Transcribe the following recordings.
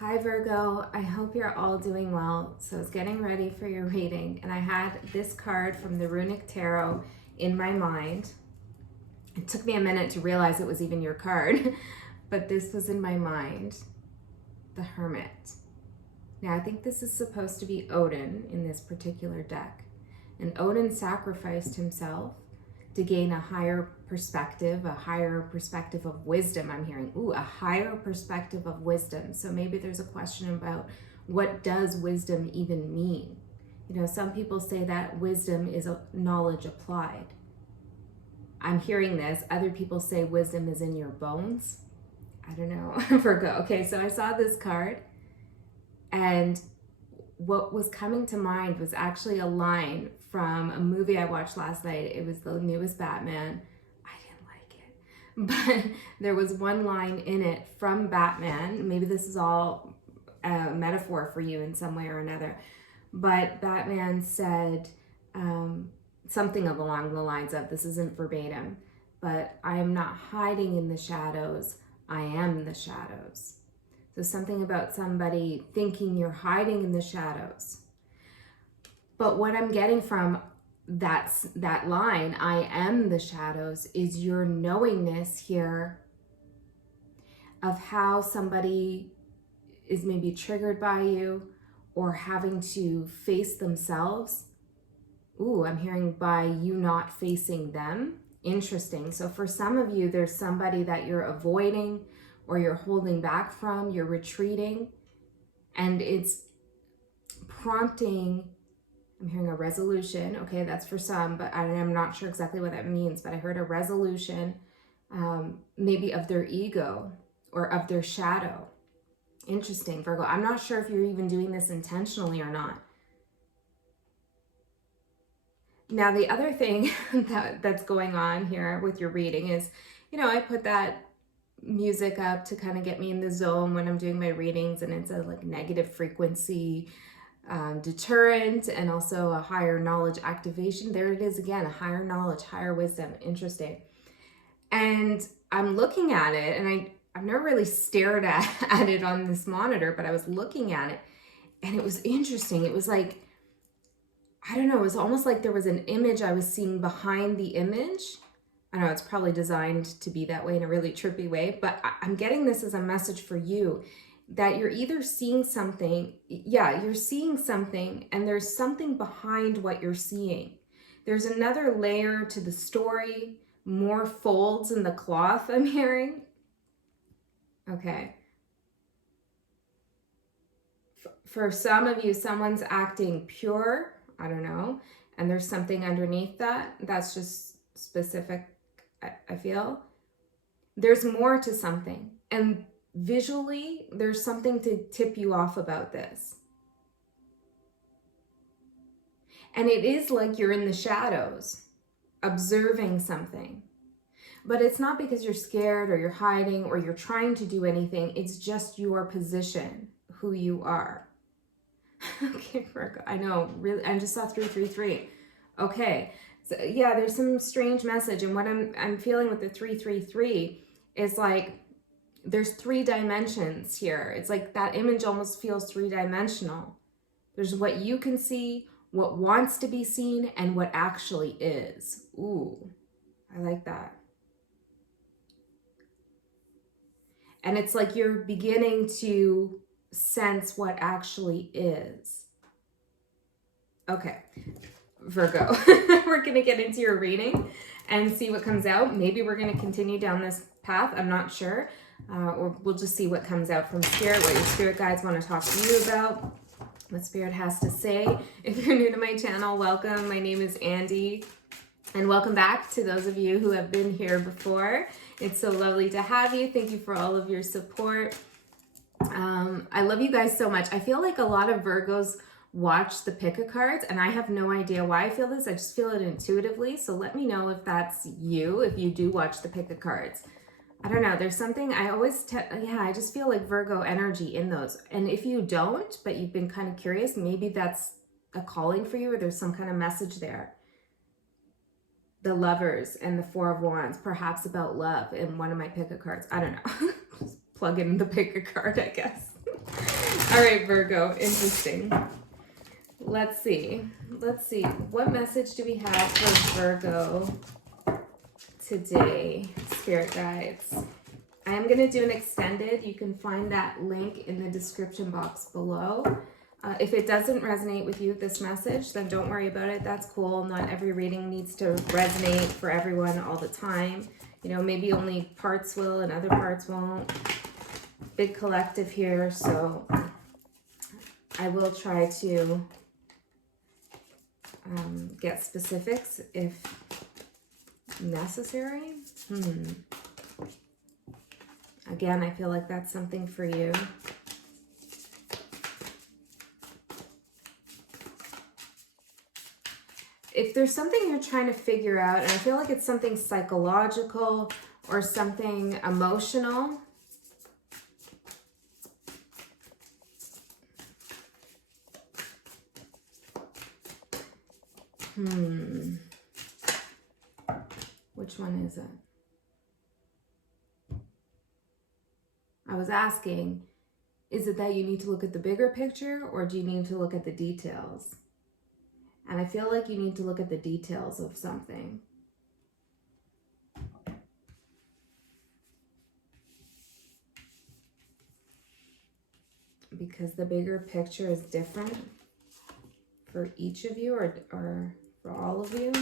Hi Virgo, I hope you're all doing well. So I was getting ready for your reading and I had this card from the Runic Tarot in my mind. It took me a minute to realize it was even your card, but this was in my mind, the Hermit. Now I think this is supposed to be Odin in this particular deck. And Odin sacrificed himself to gain a higher perspective of wisdom. I'm hearing, a higher perspective of wisdom. So maybe there's a question about what does wisdom even mean? You know, some people say that wisdom is a knowledge applied. I'm hearing this. Other people say wisdom is in your bones. I don't know. Virgo. Okay, so I saw this card and what was coming to mind was actually a line from a movie I watched last night. It was the newest Batman. I didn't like it, but there was one line in it from Batman. Maybe this is all a metaphor for you in some way or another, but Batman said something along the lines of, this isn't verbatim, but I am not hiding in the shadows, I am the shadows. So something about somebody thinking you're hiding in the shadows. But what I'm getting from that line, I am the shadows, is your knowingness here of how somebody is maybe triggered by you or having to face themselves. I'm hearing by you not facing them. Interesting. So for some of you, there's somebody that you're avoiding or you're holding back from, you're retreating, and it's prompting, I'm hearing a resolution. Okay, that's for some, but I'm not sure exactly what that means, but I heard a resolution, maybe of their ego or of their shadow. Interesting, Virgo. I'm not sure if you're even doing this intentionally or not. Now, the other thing that's going on here with your reading is, I put that music up to kind of get me in the zone when I'm doing my readings, and it's a like negative frequency deterrent and also a higher knowledge activation. There it is again, a higher knowledge, higher wisdom. Interesting. And I'm looking at it, and I've never really stared at it on this monitor, but I was looking at it and it was interesting. It was like, I don't know, it was almost like there was an image I was seeing behind the image. I know it's probably designed to be that way in a really trippy way, but I'm getting this as a message for you that you're either seeing something, you're seeing something, and there's something behind what you're seeing. There's another layer to the story, more folds in the cloth, I'm hearing. Okay. For some of you, someone's acting pure, I don't know, and there's something underneath that. That's just specific, I feel. There's more to something, and visually, there's something to tip you off about this. And it is like you're in the shadows, observing something. But it's not because you're scared or you're hiding or you're trying to do anything. It's just your position, who you are. Okay, Virgo, I know, really, I just saw 333. Okay, so yeah, there's some strange message. And what I'm feeling with the 333 is like, there's 3 dimensions here. It's like that image almost feels 3-dimensional. There's what you can see, what wants to be seen, and what actually is. Ooh, I like that. And it's like you're beginning to sense what actually is. Okay, Virgo, we're going to get into your reading and see what comes out. Maybe we're going to continue down this path. I'm not sure. Or we'll just see what comes out from Spirit, what your spirit guides want to talk to you about, what Spirit has to say. If you're new to my channel, welcome. My name is Andy, and welcome back to those of you who have been here before. It's so lovely to have you. Thank you for all of your support. I love you guys so much. I feel like a lot of Virgos watch the pick a cards, and I have no idea why I feel this. I just feel it intuitively. So let me know if that's you, if you do watch the pick a cards. I don't know. There's something I always, I just feel like Virgo energy in those. And if you don't, but you've been kind of curious, maybe that's a calling for you, or there's some kind of message there. The Lovers and the 4 of Wands, perhaps about love in one of my pick a cards. I don't know. Just plug in the pick a card, I guess. All right, Virgo, interesting. Let's see. What message do we have for Virgo today, Spirit Guides? I am going to do an extended. You can find that link in the description box below. If it doesn't resonate with you, this message, then don't worry about it. That's cool. Not every reading needs to resonate for everyone all the time. You know, maybe only parts will and other parts won't. Big collective here, so I will try to get specifics if necessary. Again, I feel like that's something for you. If there's something you're trying to figure out, and I feel like it's something psychological or something emotional, which one is it? I was asking, is it that you need to look at the bigger picture or do you need to look at the details? And I feel like you need to look at the details of something. Because the bigger picture is different for each of you or for all of you.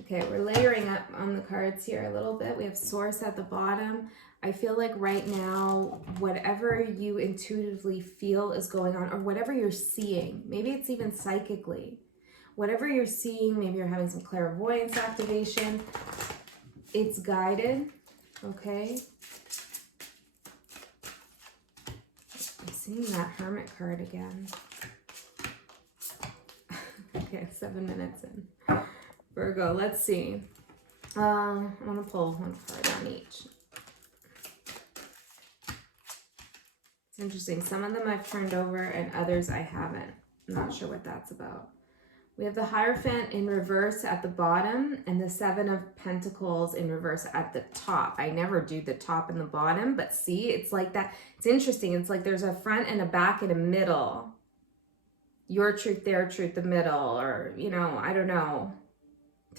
Okay, we're layering up on the cards here a little bit. We have Source at the bottom. I feel like right now, whatever you intuitively feel is going on, or whatever you're seeing, maybe it's even psychically, whatever you're seeing, maybe you're having some clairvoyance activation, it's guided, okay? I'm seeing that Hermit card again. Okay, 7 minutes in. Virgo, let's see. I'm going to pull one card on each. It's interesting. Some of them I've turned over and others I haven't. I'm not sure what that's about. We have the Hierophant in reverse at the bottom and the Seven of Pentacles in reverse at the top. I never do the top and the bottom, but see, it's like that. It's interesting. It's like there's a front and a back and a middle. Your truth, their truth, the middle, or, you know, I don't know.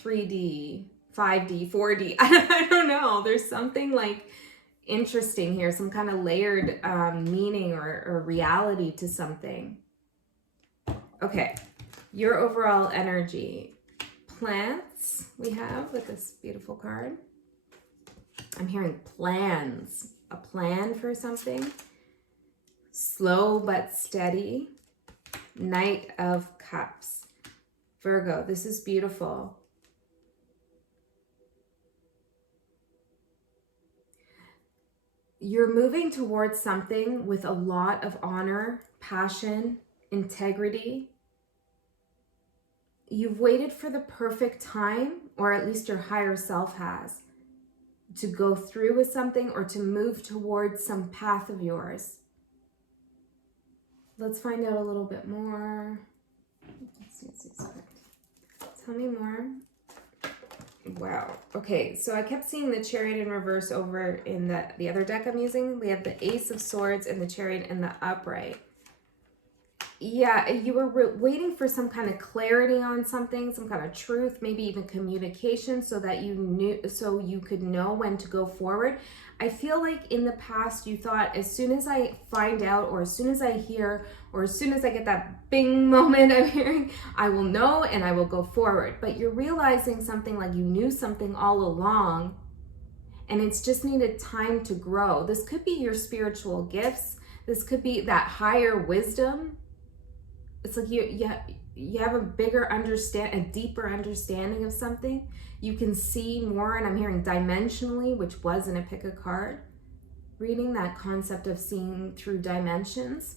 3D, 5D, 4D. I don't know. There's something like interesting here, some kind of layered meaning or reality to something. Okay, your overall energy. Plants we have with this beautiful card. I'm hearing plans. A plan for something. Slow but steady. Knight of Cups. Virgo, this is beautiful. You're moving towards something with a lot of honor, passion, integrity. You've waited for the perfect time, or at least your higher self has, to go through with something or to move towards some path of yours. Let's find out a little bit more. Let's see. Tell me more. Wow. Okay, so I kept seeing the Chariot in reverse over in the other deck I'm using. We have the Ace of Swords and the Chariot in the upright. Yeah, you were waiting for some kind of clarity on something, some kind of truth, maybe even communication, so that you could know when to go forward. I feel like in the past you thought, as soon as I find out, or as soon as I hear, or as soon as I get that bing moment of hearing, I will know and I will go forward. But you're realizing something like you knew something all along, and it's just needed time to grow. This could be your spiritual gifts. This could be that higher wisdom. It's like you have a bigger understanding, a deeper understanding of something. You can see more, and I'm hearing dimensionally, which wasn't a pick a card. Reading that concept of seeing through dimensions.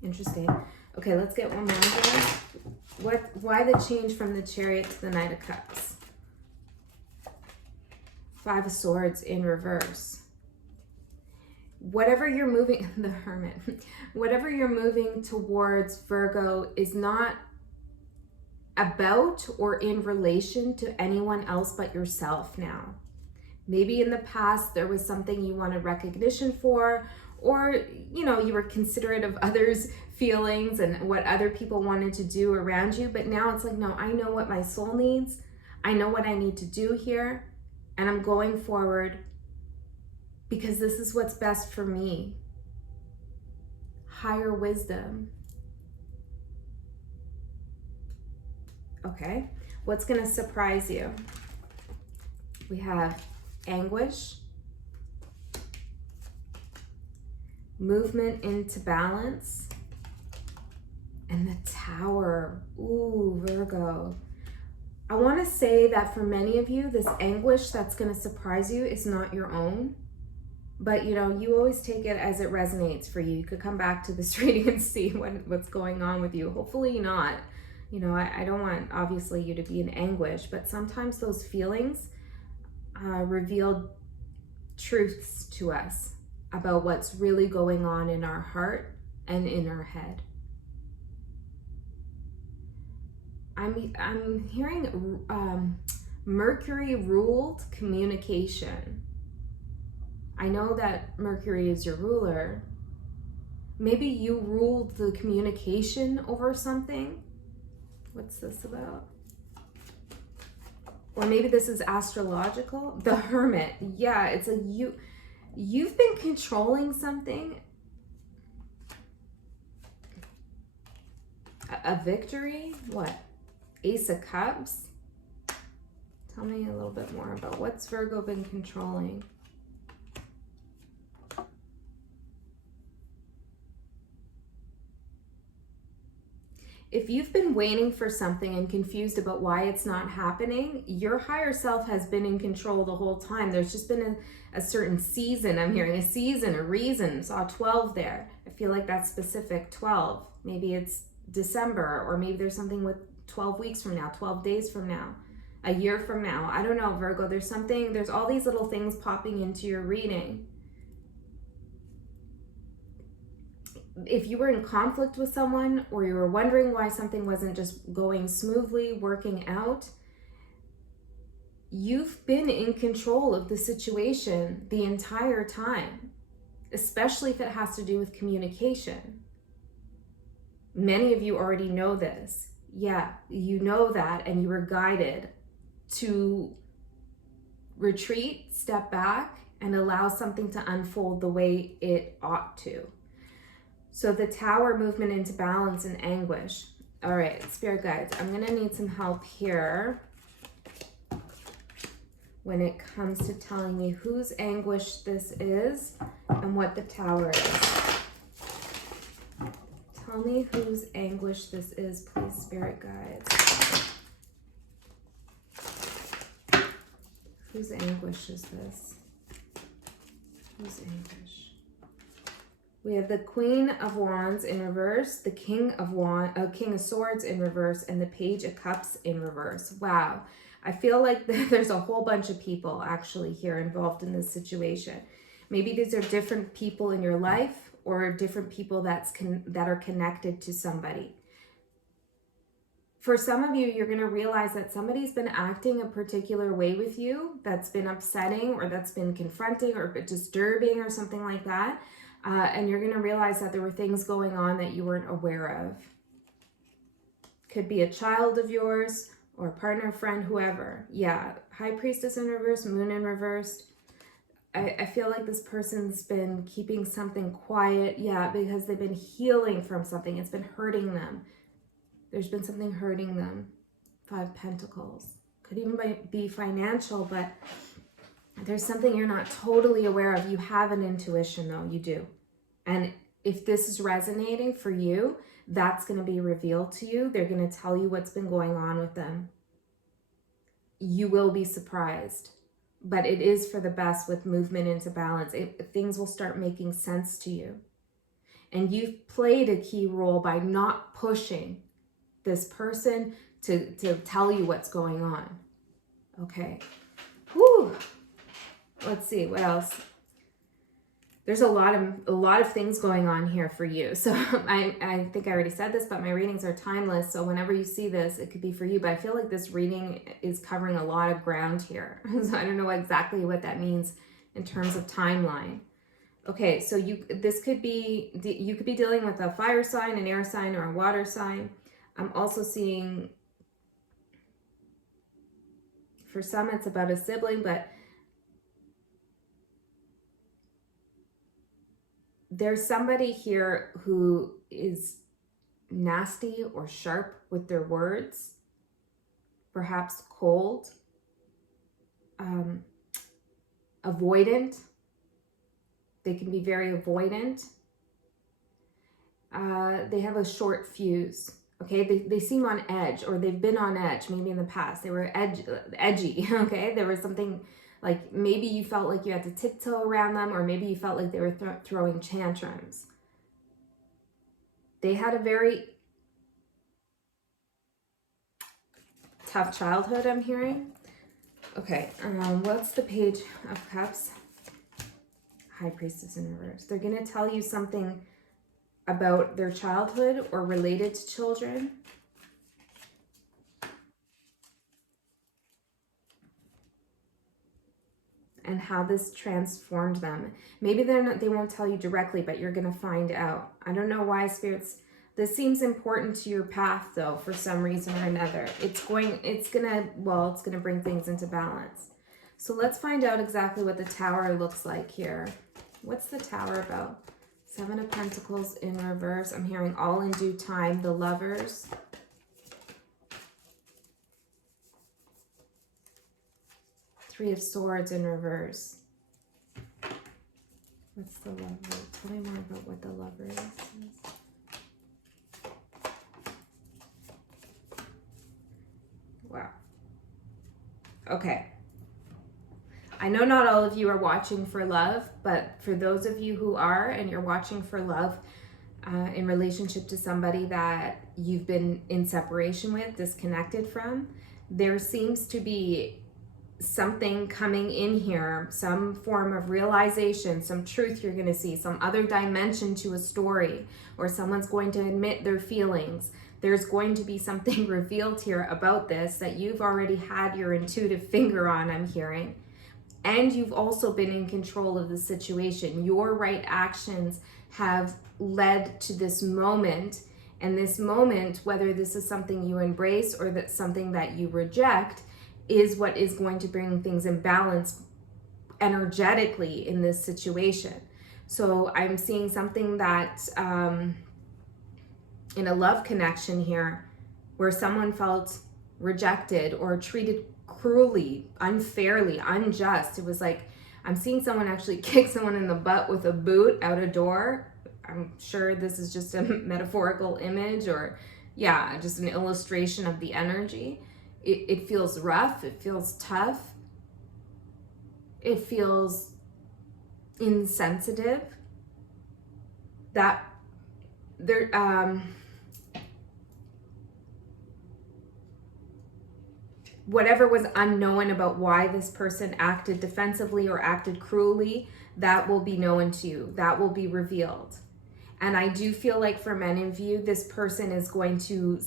Interesting. Okay, let's get one more here. Why the change from the Chariot to the Knight of Cups? Five of Swords in reverse. Whatever you're moving, the Hermit, whatever you're moving towards, Virgo, is not about or in relation to anyone else but yourself now. Maybe in the past there was something you wanted recognition for, or, you know, you were considerate of others' feelings and what other people wanted to do around you. But now it's like, no, I know what my soul needs. I know what I need to do here. And I'm going forward because this is what's best for me. Higher wisdom. Okay, what's going to surprise you? We have anguish, movement into balance, and the Tower. Ooh, Virgo. I want to say that for many of you, this anguish that's going to surprise you is not your own. But, you know, you always take it as it resonates for you. You could come back to this reading and see what's going on with you. Hopefully not. You know, I don't want, obviously, you to be in anguish. But sometimes those feelings reveal truths to us about what's really going on in our heart and in our head. I'm hearing Mercury-ruled communication. I know that Mercury is your ruler. Maybe you ruled the communication over something. What's this about? Or maybe this is astrological. The Hermit. Yeah, it's a you've been controlling something. A victory? What? Ace of Cups? Tell me a little bit more about what's Virgo been controlling. If you've been waiting for something and confused about why it's not happening, your higher self has been in control the whole time. There's just been a certain season. I'm hearing a season, a reason. Saw 12 there. I feel like that's specific. 12. Maybe it's December, or maybe there's something with 12 weeks from now, 12 days from now, a year from now. I don't know, Virgo. There's all these little things popping into your reading. If you were in conflict with someone, or you were wondering why something wasn't just going smoothly, working out, you've been in control of the situation the entire time, especially if it has to do with communication. Many of you already know this. Yeah, you know that, and you were guided to retreat, step back, and allow something to unfold the way it ought to. So the Tower, movement into balance and anguish. All right, Spirit guides, I'm going to need some help here when it comes to telling me whose anguish this is and what the Tower is. Tell me whose anguish this is, please, Spirit guides. Whose anguish is this? Whose anguish? We have the Queen of Wands in reverse, the King of Swords in reverse, and the Page of Cups in reverse. Wow. I feel like there's a whole bunch of people actually here involved in this situation. Maybe these are different people in your life, or different people that are connected to somebody. For some of you, you're going to realize that somebody's been acting a particular way with you that's been upsetting, or that's been confronting, or disturbing, or something like that. And you're going to realize that there were things going on that you weren't aware of. Could be a child of yours, or a partner, friend, whoever. Yeah, High Priestess in reverse, Moon in reverse. I feel like this person's been keeping something quiet. Yeah, because they've been healing from something. It's been hurting them. There's been something hurting them. 5 Pentacles. Could even be financial, but there's something you're not totally aware of. You have an intuition, though. You do. And if this is resonating for you, that's going to be revealed to you. They're going to tell you what's been going on with them. You will be surprised. But it is for the best with movement into balance. Things will start making sense to you. And you've played a key role by not pushing this person to tell you what's going on. Okay. Whew. Let's see, what else? there's a lot of things going on here for you. So I think I already said this, but my readings are timeless. So whenever you see this, it could be for you. But I feel like this reading is covering a lot of ground here. So I don't know exactly what that means in terms of timeline. Okay, so you could be dealing with a fire sign, an air sign, or a water sign. I'm also seeing, for some it's about a sibling, but there's somebody here who is nasty or sharp with their words, perhaps cold, avoidant. They can be very avoidant. They have a short fuse. Okay, they seem on edge, or they've been on edge. Maybe in the past they were edgy. Okay, there was something like maybe you felt like you had to tiptoe around them, or maybe you felt like they were throwing tantrums. They had a very tough childhood, I'm hearing. Okay, what's the Page of Cups? High Priestess in reverse. They're going to tell you something about their childhood or related to children. And how this transformed them. Maybe they won't tell you directly, but you're going to find out. I don't know why, spirits. This seems important to your path, though, for some reason or another. It's gonna bring things into balance. So let's find out exactly what the Tower looks like here. What's the Tower about? Seven of Pentacles in reverse. I'm hearing all in due time. The Lovers. Three of Swords in reverse. What's the Lover? Tell me more about what the Lover is. Wow. Okay. I know not all of you are watching for love, but for those of you who are, and you're watching for love in relationship to somebody that you've been in separation with, disconnected from, there seems to be something coming in here, some form of realization, some truth you're going to see, some other dimension to a story, or someone's going to admit their feelings. There's going to be something revealed here about this that you've already had your intuitive finger on, I'm hearing. And you've also been in control of the situation. Your right actions have led to this moment. And this moment, whether this is something you embrace or that's something that you reject, is what is going to bring things in balance energetically in this situation. So I'm seeing something that in a love connection here, where someone felt rejected or treated cruelly, unfairly, unjust. It was like, I'm seeing someone actually kick someone in the butt with a boot out a door. I'm sure this is just a metaphorical image, or yeah, just an illustration of the energy. It feels rough, it feels tough, it feels insensitive. That there whatever was unknown about why this person acted defensively or acted cruelly, that will be known to you. That will be revealed. And I do feel like for many of you, this person is going to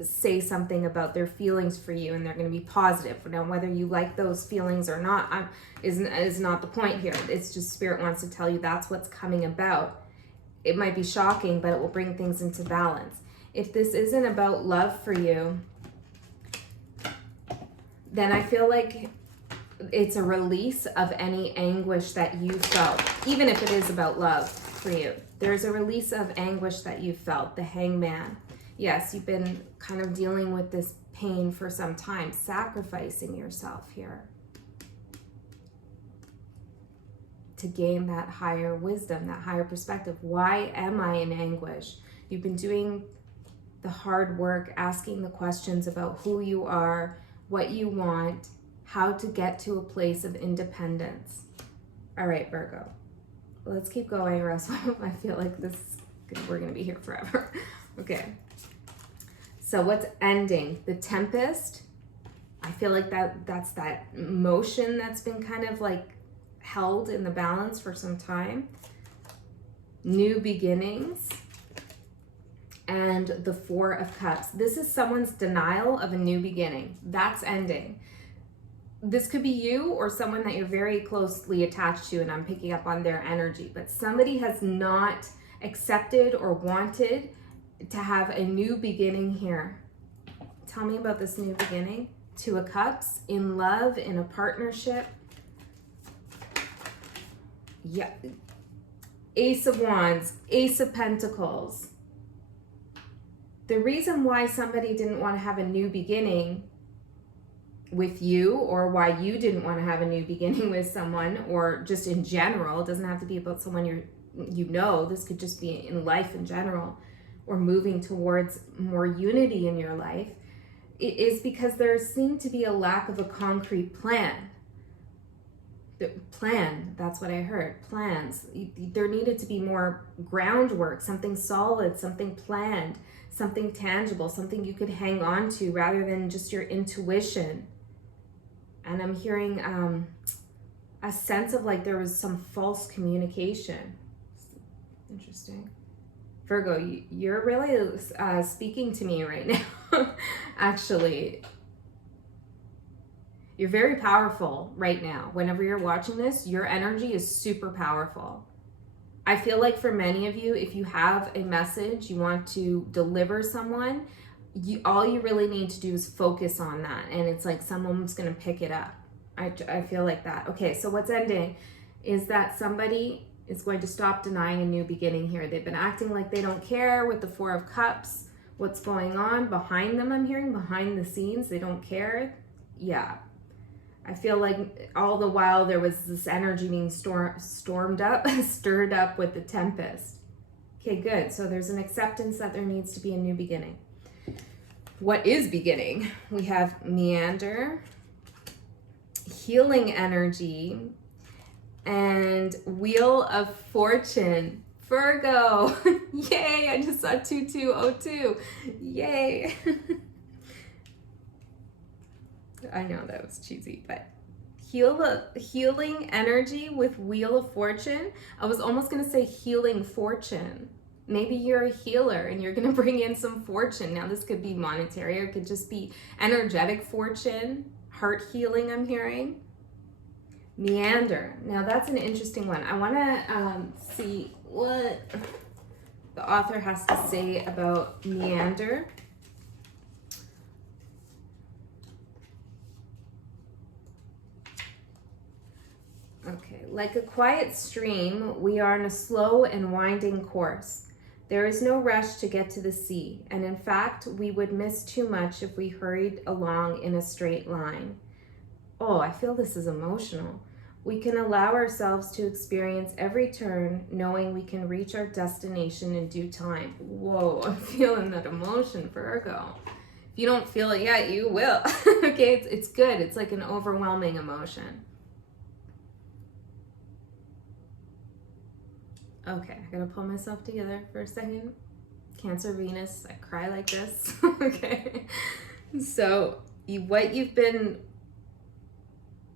say something about their feelings for you, and they're going to be positive. Now, whether you like those feelings or not is not the point here. It's just Spirit wants to tell you that's what's coming about. It might be shocking, but it will bring things into balance. If this isn't about love for you, then I feel like it's a release of any anguish that you felt, even if it is about love for you. There's a release of anguish that you felt. The Hangman. Yes, you've been kind of dealing with this pain for some time, sacrificing yourself here to gain that higher wisdom, that higher perspective. Why am I in anguish? You've been doing the hard work, asking the questions about who you are, what you want, how to get to a place of independence. All right, Virgo, let's keep going, or else I feel like we're gonna be here forever. Okay, so what's ending? The Tempest. I feel like that's that motion that's been kind of like held in the balance for some time. new beginnings, and the Four of Cups. This is someone's denial of a new beginning. That's ending. This could be you or someone that you're very closely attached to, and I'm picking up on their energy, but somebody has not accepted or wanted to have a new beginning here. Tell me about this new beginning. Two of Cups, in love, in a partnership. Yeah. Ace of Wands, Ace of Pentacles. The reason why somebody didn't want to have a new beginning with you, or why you didn't want to have a new beginning with someone, or just in general, it doesn't have to be about someone you know, this could just be in life in general, or moving towards more unity in your life, it is because there seemed to be a lack of a concrete plan. Plan, that's what I heard, plans. There needed to be more groundwork, something solid, something planned, something tangible, something you could hang on to rather than just your intuition. And I'm hearing a sense of like there was some false communication. Interesting. Virgo, you're really speaking to me right now. Actually, you're very powerful right now. Whenever you're watching this, your energy is super powerful. I feel like for many of you, if you have a message you want to deliver someone, all you really need to do is focus on that, and it's like someone's going to pick it up. I feel like that. Okay, so what's ending is that somebody is going to stop denying a new beginning here. They've been acting like they don't care with the Four of Cups. What's going on behind them? I'm hearing behind the scenes, they don't care. Yeah. I feel like all the while there was this energy being stirred up with the Tempest. Okay, good. So there's an acceptance that there needs to be a new beginning. What is beginning? We have meander, healing energy, and Wheel of Fortune. Virgo, yay, I just saw 2202, yay. I know that was cheesy, but healing energy with Wheel of Fortune. I was almost going to say healing fortune. Maybe you're a healer and you're going to bring in some fortune. Now this could be monetary, or it could just be energetic fortune, heart healing I'm hearing. Meander. Now that's an interesting one. I want to see what the author has to say about meander. Okay, like a quiet stream, we are on a slow and winding course. There is no rush to get to the sea, and in fact, we would miss too much if we hurried along in a straight line. Oh, I feel this is emotional. We can allow ourselves to experience every turn, knowing we can reach our destination in due time. Whoa, I'm feeling that emotion, Virgo. If you don't feel it yet, you will. Okay, it's good. It's like an overwhelming emotion. Okay, I gotta pull myself together for a second. Cancer, Venus, I cry like this. Okay, so what you've been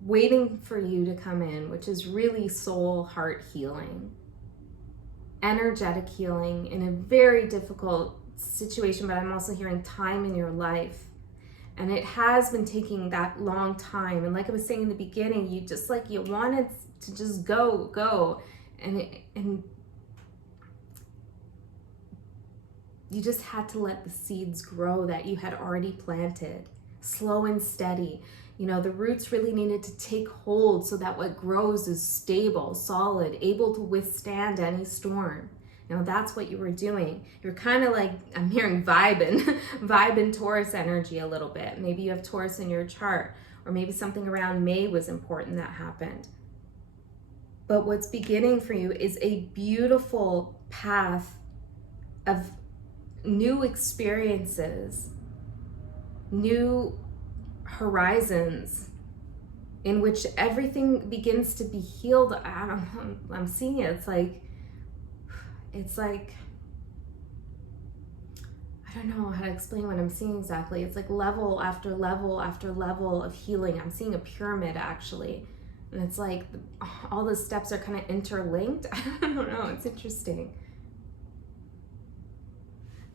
waiting for you to come in, which is really soul, heart healing, energetic healing in a very difficult situation, but I'm also hearing time in your life. And it has been taking that long time. And like I was saying in the beginning, you just like, you wanted to just go. And you just had to let the seeds grow that you had already planted, slow and steady. You know, the roots really needed to take hold so that what grows is stable, solid, able to withstand any storm. You know, that's what you were doing. You're kind of like, I'm hearing vibing Taurus energy a little bit. Maybe you have Taurus in your chart, or maybe something around May was important that happened. But what's beginning for you is a beautiful path of new experiences, new horizons, in which everything begins to be healed. I'm seeing it. It's like, I don't know how to explain what I'm seeing exactly. It's like level after level after level of healing. I'm seeing a pyramid actually. And it's like all the steps are kind of interlinked. I don't know, it's interesting.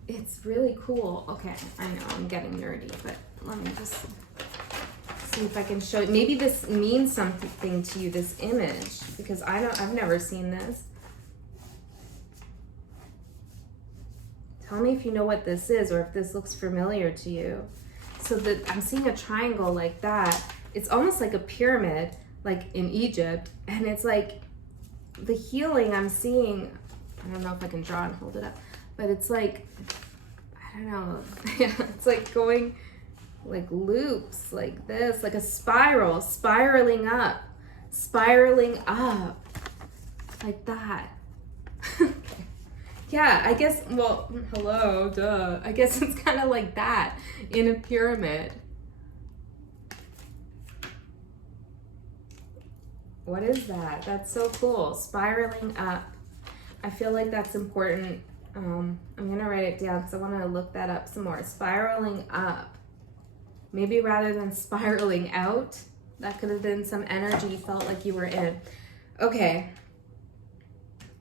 It's really cool. Okay, I know I'm getting nerdy, but let me just see if I can show you. Maybe this means something to you, this image, because I've never seen this. Tell me if you know what this is or if this looks familiar to you. So I'm seeing a triangle like that. It's almost like a pyramid, like in Egypt. And it's like the healing I'm seeing. I don't know if I can draw and hold it up, but it's like, I don't know. It's like going like loops like this, like a spiral, spiraling up like that. Yeah, I guess, well, hello, duh. I guess it's kind of like that in a pyramid. What is that? That's so cool. Spiraling up. I feel like that's important. I'm going to write it down because I want to look that up some more. Spiraling up. Maybe rather than spiraling out. That could have been some energy you felt like you were in. Okay.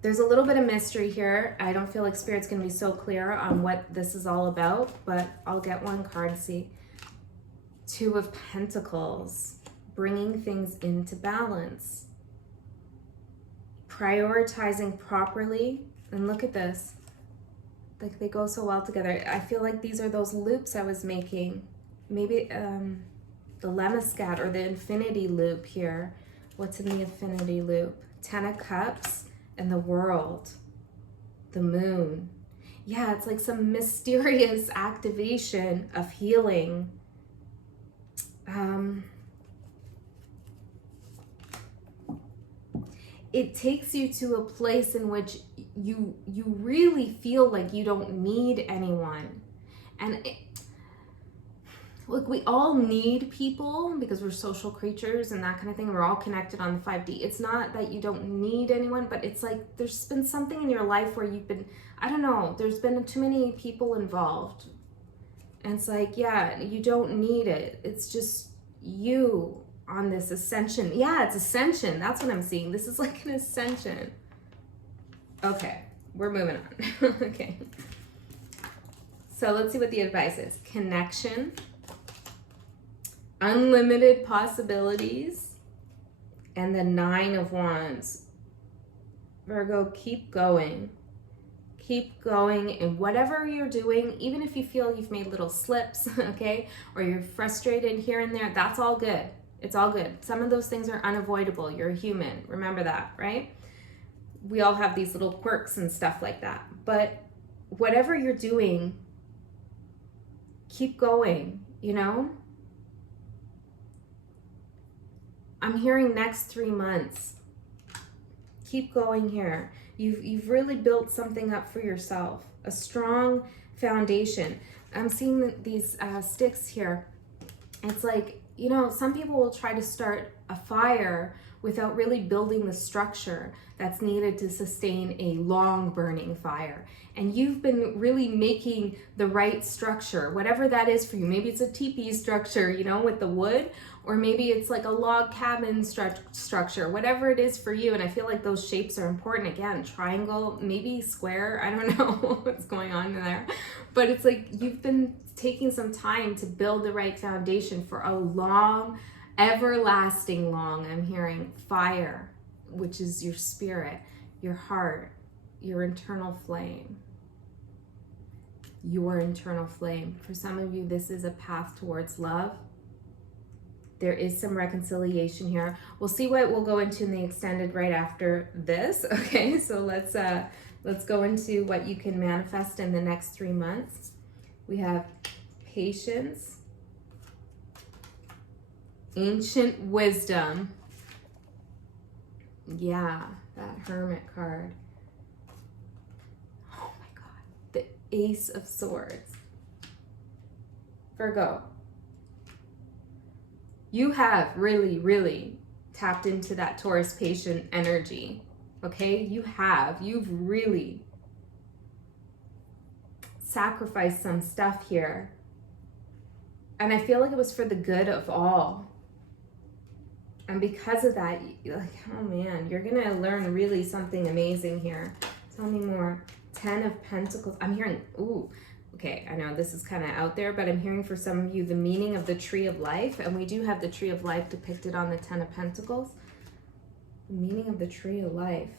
There's a little bit of mystery here. I don't feel like Spirit's going to be so clear on what this is all about, but I'll get one card and see. Two of Pentacles, bringing things into balance. Prioritizing properly. And look at this. Like they go so well together. I feel like these are those loops I was making. Maybe the Lemniscat or the infinity loop here. What's in the infinity loop? 10 of Cups. And the World, the Moon. Yeah, it's like some mysterious activation of healing. It takes you to a place in which you really feel like you don't need anyone. And look, we all need people because we're social creatures and that kind of thing. We're all connected on the 5D. It's not that you don't need anyone, but it's like there's been something in your life where you've been, I don't know, there's been too many people involved. And it's like, yeah, you don't need it. It's just you on this ascension. Yeah, it's ascension. That's what I'm seeing. This is like an ascension. Okay, we're moving on. Okay. So let's see what the advice is. Connection. Unlimited possibilities, and the 9 of Wands. Virgo, keep going. Keep going in whatever you're doing, even if you feel you've made little slips, okay? Or you're frustrated here and there, that's all good. It's all good. Some of those things are unavoidable. You're a human. Remember that, right? We all have these little quirks and stuff like that. But whatever you're doing, keep going, you know? I'm hearing next 3 months. Keep going here. You've really built something up for yourself. A strong foundation. I'm seeing these sticks here. It's like, you know, some people will try to start a fire without really building the structure that's needed to sustain a long burning fire. And you've been really making the right structure, whatever that is for you. Maybe it's a teepee structure, you know, with the wood, or maybe it's like a log cabin structure, whatever it is for you. And I feel like those shapes are important. Again, triangle, maybe square, I don't know what's going on there. But it's like you've been taking some time to build the right foundation for a long, everlasting long, I'm hearing, fire, which is your spirit, your heart, your internal flame. Your internal flame. For some of you, this is a path towards love. There is some reconciliation here. We'll see what we'll go into in the extended right after this. Okay, so let's go into what you can manifest in the next 3 months. We have patience, ancient wisdom. Yeah, that Hermit card. Oh my God, the Ace of Swords. Virgo, you have really, really tapped into that Taurus patient energy, okay? You've really sacrificed some stuff here. And I feel like it was for the good of all. And because of that, you're like, oh man, you're going to learn really something amazing here. Tell me more. 10 of Pentacles. I'm hearing, ooh, okay, I know this is kind of out there, but I'm hearing for some of you the meaning of the Tree of Life. And we do have the Tree of Life depicted on the 10 of Pentacles. The meaning of the Tree of Life.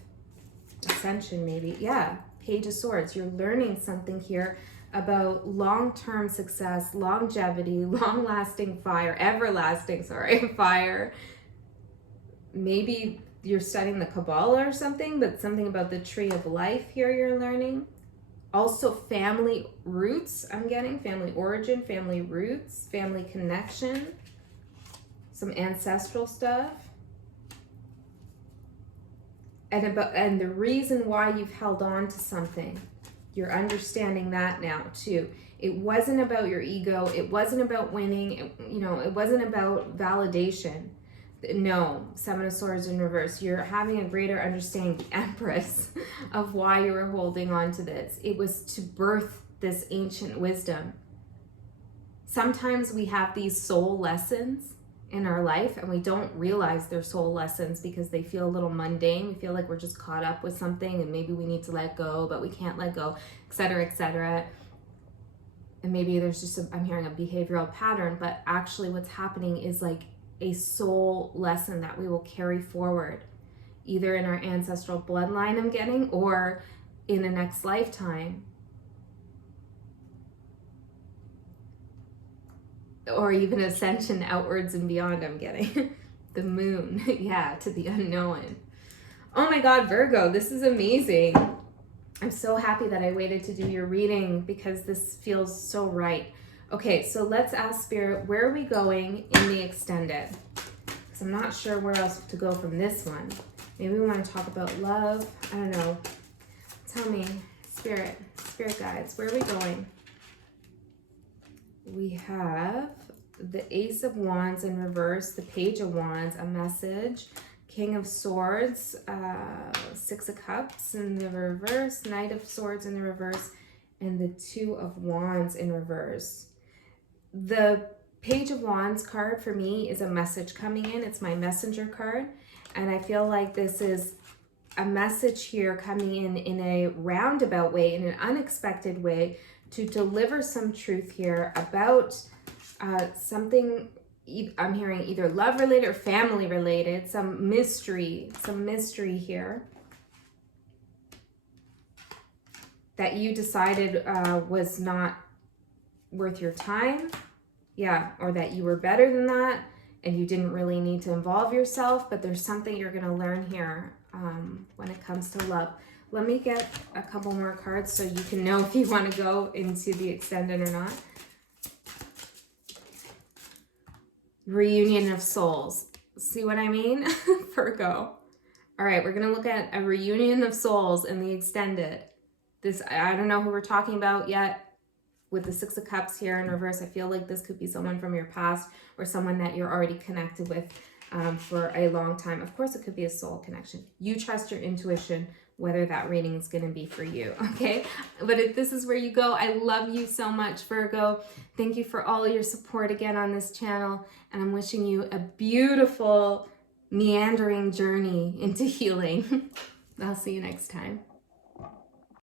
Ascension, maybe. Yeah, Page of Swords. You're learning something here about long-term success, longevity, long-lasting fire, everlasting, sorry, fire. Maybe you're studying the Kabbalah or something, but something about the Tree of Life here you're learning. Also family roots, I'm getting. Family origin, family roots, family connection. Some ancestral stuff. And the reason why you've held on to something. You're understanding that now too. It wasn't about your ego. It wasn't about winning. It wasn't about validation. No, Seven of Swords in reverse. You're having a greater understanding, the Empress, of why you were holding on to this. It was to birth this ancient wisdom. Sometimes we have these soul lessons in our life and we don't realize they're soul lessons because they feel a little mundane. We feel like we're just caught up with something and maybe we need to let go, but we can't let go, etc., etc. And maybe there's just I'm hearing a behavioral pattern, but actually what's happening is like a soul lesson that we will carry forward, either in our ancestral bloodline I'm getting, or in a next lifetime. Or even ascension outwards and beyond I'm getting. The moon, yeah, to the unknown. Oh my God, Virgo, this is amazing. I'm so happy that I waited to do your reading because this feels so right. Okay, so let's ask Spirit, where are we going in the extended? Because I'm not sure where else to go from this one. Maybe we want to talk about love. I don't know. Tell me, Spirit guides, where are we going? We have the Ace of Wands in reverse, the Page of Wands, a message, King of Swords, Six of Cups in the reverse, Knight of Swords in the reverse, and the Two of Wands in reverse. The Page of Wands card for me is a message coming in. It's my messenger card. And I feel like this is a message here coming in a roundabout way, in an unexpected way, to deliver some truth here about something I'm hearing either love related or family related, some mystery here that you decided was not worth your time. Yeah, or that you were better than that and you didn't really need to involve yourself, but there's something you're going to learn here when it comes to love. Let me get a couple more cards so you can know if you want to go into the extended or not. Reunion of souls. See what I mean? Virgo. All right, we're going to look at a reunion of souls in the extended. This, I don't know who we're talking about yet. With the Six of Cups here in reverse, I feel like this could be someone from your past or someone that you're already connected with for a long time. Of course, it could be a soul connection. You trust your intuition, whether that reading is going to be for you, okay? But if this is where you go, I love you so much, Virgo. Thank you for all your support again on this channel, and I'm wishing you a beautiful, meandering journey into healing. I'll see you next time.